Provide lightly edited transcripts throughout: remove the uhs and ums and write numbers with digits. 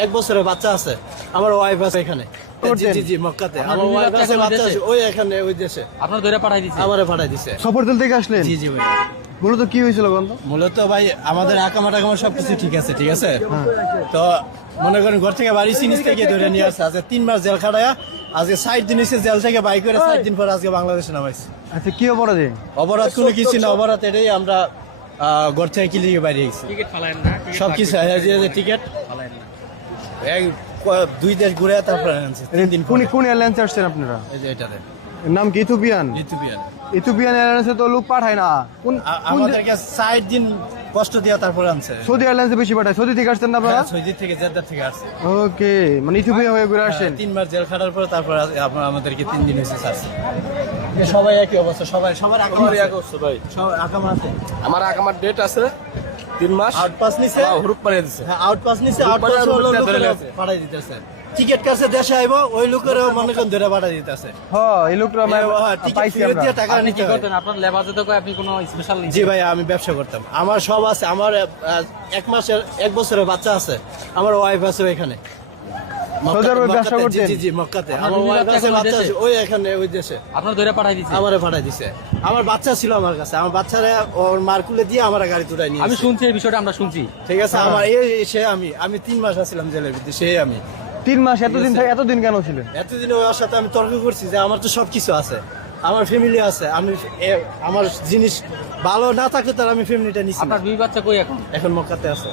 এক বছরের বাচ্চা আছে, আমার ওয়াইফ আছে এখানে। জি জি মক্কাতে আমার ওয়াইফ আছে, বাচ্চা আছে ওই এখানে ওই দেশে। আপনার ধরে পাঠাই দিছে? আমারে পাঠাই দিছে। সফরদল থেকে আসলেন? জি জি ভাই। মূলত কি হয়েছিল বন্ধ? মূলত ভাই আমাদের আকামা টাকামা সবকিছু ঠিক আছে, ঠিক আছে। তো মনে করেন ঘর থেকে বাড়ি সিনিস থেকে ধরে নিয়ে আসছে। আজকে 3 মাস জেল খাটায়া আজকে 60 দিন এসে জেল থেকে বাইক করে 60 দিন পর আজকে বাংলাদেশে নামাইছে। আচ্ছা, কি অপরাধে? অপরাধ কোনো কিছু না, অপরাধ এটাই আমরা ঘর থেকে কিলিয়ে বাইরে গেছি। টিকিট ফালায়েন না? সবকিছু টিকিট ফালায়েন না? এক 2 দেশ ঘুরে তারপরে আনছে 3 দিন কোন পরে। কোন এয়ারলাইন্স আসছেন আপনারা? এই যে এটাতে এর নাম কি? ইথিওপিয়ান? ইথিওপিয়ান। ইথিওপিয়ান এয়ারলাইন্সে তো লোক পাঠায় না। কোন আমাদেরকে 60 দিন কষ্ট দিয়া তারপরে আনছে। সৌদি এয়ারলাইন্সে বেশি পাঠায়। সৌদি থেকে আসছেন না আপনারা? হ্যাঁ, সৌদি থেকে জেদ্দা থেকে আসছে। ওকে, মানে ইথিওপিয়া হয়ে ঘুরে আসছেন। 3 মাস জেল খাটার পর তারপর আমাদেরকে 3 দিন এসে ছাড়ছে। সবাই একই অবস্থা, সবার আকামা এক অবস্থা ভাই। সবার আকামা আছে। আমার আকামার ডেট আছে 3 মাস। আউট পাস নিছে, হুরুপ পাঠিয়ে দিছে। হ্যাঁ আউট পাস নিছে, আউট পাস হলো পাঠাই দিতেছে। টিকিট কাছে দেশে আইবো ওই লোকেরও মনে করেন ধরে পাঠাই দিতেছে। হ্যাঁ, এই লোকটা আমরা পাইছি আমরা। টাকা আপনি কি নিতে হয়। করতেন? আপনার লেবাজে তো কয় আপনি কোনো স্পেশাল জি ভাই, আমি ব্যবসা করতাম। আমার সব আছে। আমার 1 বছরের বাচ্চা আছে, আমার ওয়াইফ আছে এখানে। সৌদি আরবে ব্যবসা করতেন? জি জি মক্কাতে আপনার আমার ওয়াইফ বাচ্চা আছে, এখন বাচ্চা ওই আছে ওই এখানে ওই দেশে। আপনার ধরে পাঠাই দিছে? আমারে পাঠাই দিছে। আমার বাচ্চা ছিল আমার কাছে, আমার বাচ্চারে ওর মার কুলে দিয়ে আমার গাড়ি তুলে নিয়ে আমি আসছে। শুনছি এই বিষয়টা, আমরা শুনছি। ঠিক আছে, আমার সে আমি 3 মাস আছিলাম জেলের ভিতরে, সে আমি 3 মাস এতদিন থেকে এতদিন কেন ছিলেন? এতদিন ওর সাথে আমি তর্ক করছি যে আমার তো সবকিছু আছে, আমার ফ্যামিলি আছে, আমি আমার জিনিস ভালো না থাকলে তার আমি ফ্যামিলিটা নিছি না। আপনার 2 বাচ্চা কই এখন? এখন মক্কাতে আছে।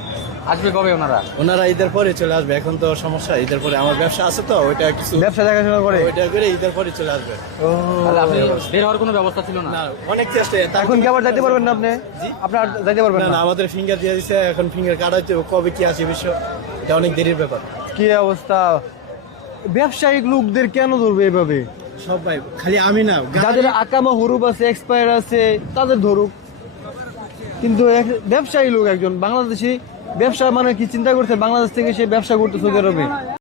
আসবে কবে ওনারা? ওনারা ঈদের পরে চলে আসবে। এখন তো সমস্যা, ঈদের পরে আমার ব্যবসা আছে তো ওইটা কিছু ব্যবসা দেখাশোনা করে? ওইটা করে ঈদের পরে চলে আসবে। তাহলে আপনি বের হওয়ার কোনো ব্যবস্থা ছিল না? না, অনেক চেষ্টা। এখন কি আবার যাইতে পারবেন না আপনি? জি? আপনার যাইতে পারবেন না না? না, আমাদের ফিঙ্গার দিয়ে দিছে, এখন ফিঙ্গার কাটাইতে হবে। কবে কি আসে বিষয়, এটা অনেক দেরির ব্যাপার। কি অবস্থা! ব্যবসায়িক লোকদের কেন ধরবে এভাবে? সব ভাই, খালি আমি না, যাদের আকামা হুরুপ আছে, এক্সপায়ার আছে, তাদের ধরুক। কিন্তু ব্যবসায়ী লোক একজন বাংলাদেশি ব্যবসা মানে কি চিন্তা করছে? বাংলাদেশ থেকে সে ব্যবসা করতে সৌদি আরবে।